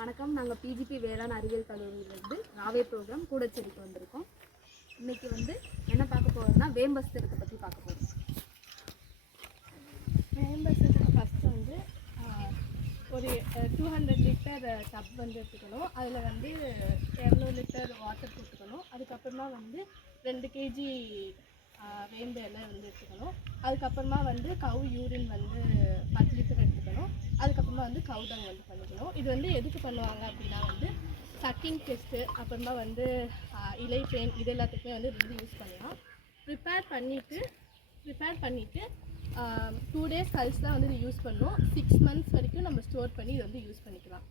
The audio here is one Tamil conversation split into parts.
வணக்கம். நாங்கள் பிஜிபி வேளாண் அறிவியல் கல்லூரியிலேருந்து ராவே ப்ரோக்ராம் கூடச்சேரிக்கு வந்திருக்கோம். இன்றைக்கி என்ன பார்க்க போகிறோம்னா வேம்பஸ்திரத்தை பற்றி பார்க்க போகிறோம். வேம்பஸ்திரத்துக்கு ஃபஸ்ட்டு ஒரு 200 லிட்டர் டப் எடுத்துக்கணும். அதில் 200 லிட்டர் வாட்டர் போட்டுக்கணும். அதுக்கப்புறமா 2 கேஜி வேம்பு எல்லாம் எடுத்துக்கணும். அதுக்கப்புறமா கவு யூரின் 10 லிட்டர் எடுத்துக்கணும். அதுக்கப்புறமா கவுடங் பண்ணிக்கணும். இது எதுக்கு பண்ணுவாங்க அப்படின்னா சக்கிங் டெஸ்ட்டு, அப்புறமா இலை பெயின், இது எல்லாத்துக்குமே இது யூஸ் பண்ணலாம். ப்ரிப்பேர் பண்ணிவிட்டு 2 டேஸ் கழிச்சு தான் இது யூஸ் பண்ணணும். 6 மந்த்ஸ் வரைக்கும் நம்ம ஸ்டோர் பண்ணி இது யூஸ் பண்ணிக்கலாம்.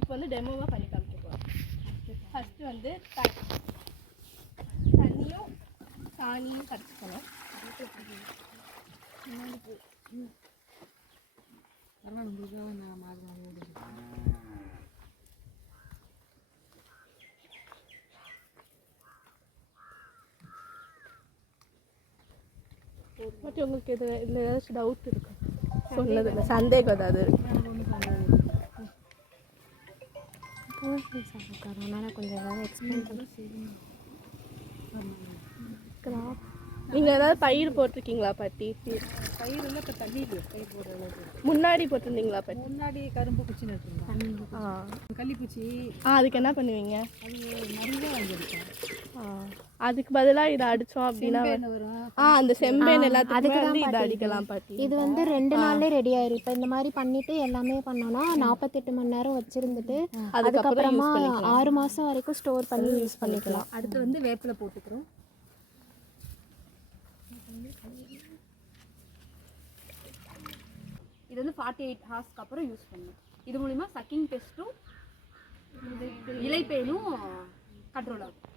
இப்போ டெமோவாக பண்ணி காமிச்சிருக்கோம். ஃபஸ்ட்டு தண்ணியும் சாணியும் கற்றுக்கணும். பட் உங்களுக்கு இதில் ஏதாச்சும் டவுட் இருக்கு? சொன்னதில்லை, சந்தேகம் ஏதாவது கொஞ்சம் ஏதாவது எக்ஸ்பிளைன் பண்ணி நீங்கள் ஏதாவது பயிர் போட்டிருக்கீங்களா பாட்டி? பயிர் இல்லை, இப்போ தண்ணி இல்லை. பயிர் போடுற அளவுக்கு முன்னாடி போட்டிருந்தீங்களா பாட்டி? முன்னாடி கரும்பு குச்சி நட்டுருந்தோம். கள்ளிப்பூச்சி அதுக்கு என்ன பண்ணுவீங்க? அது நிறைய வந்துருக்கோம். அதுக்கு பதிலாக இதை அடித்தோம் அப்படின்னா அந்த செம்பேன் எல்லாத்துக்கும் இதை அடிக்கலாம் பாட்டி. இது 2 நாள்லேயே ரெடி ஆயிரும். இப்போ இந்த மாதிரி பண்ணிட்டு எல்லாமே பண்ணோன்னா 48 மணி நேரம் வச்சுருந்துட்டு அதுக்கப்புறமா 6 மாதம் வரைக்கும் ஸ்டோர் பண்ணி யூஸ் பண்ணிக்கலாம். அடுத்து வேப்பிலை போட்டுக்கிறோம். இது 48 ஹார்ஸ்க்கு அப்புறம் யூஸ் பண்ணணும். இது மூலிமா சக்கிங் டெஸ்ட்டும் இலைப்பேனும் கண்ட்ரோல் ஆகும்.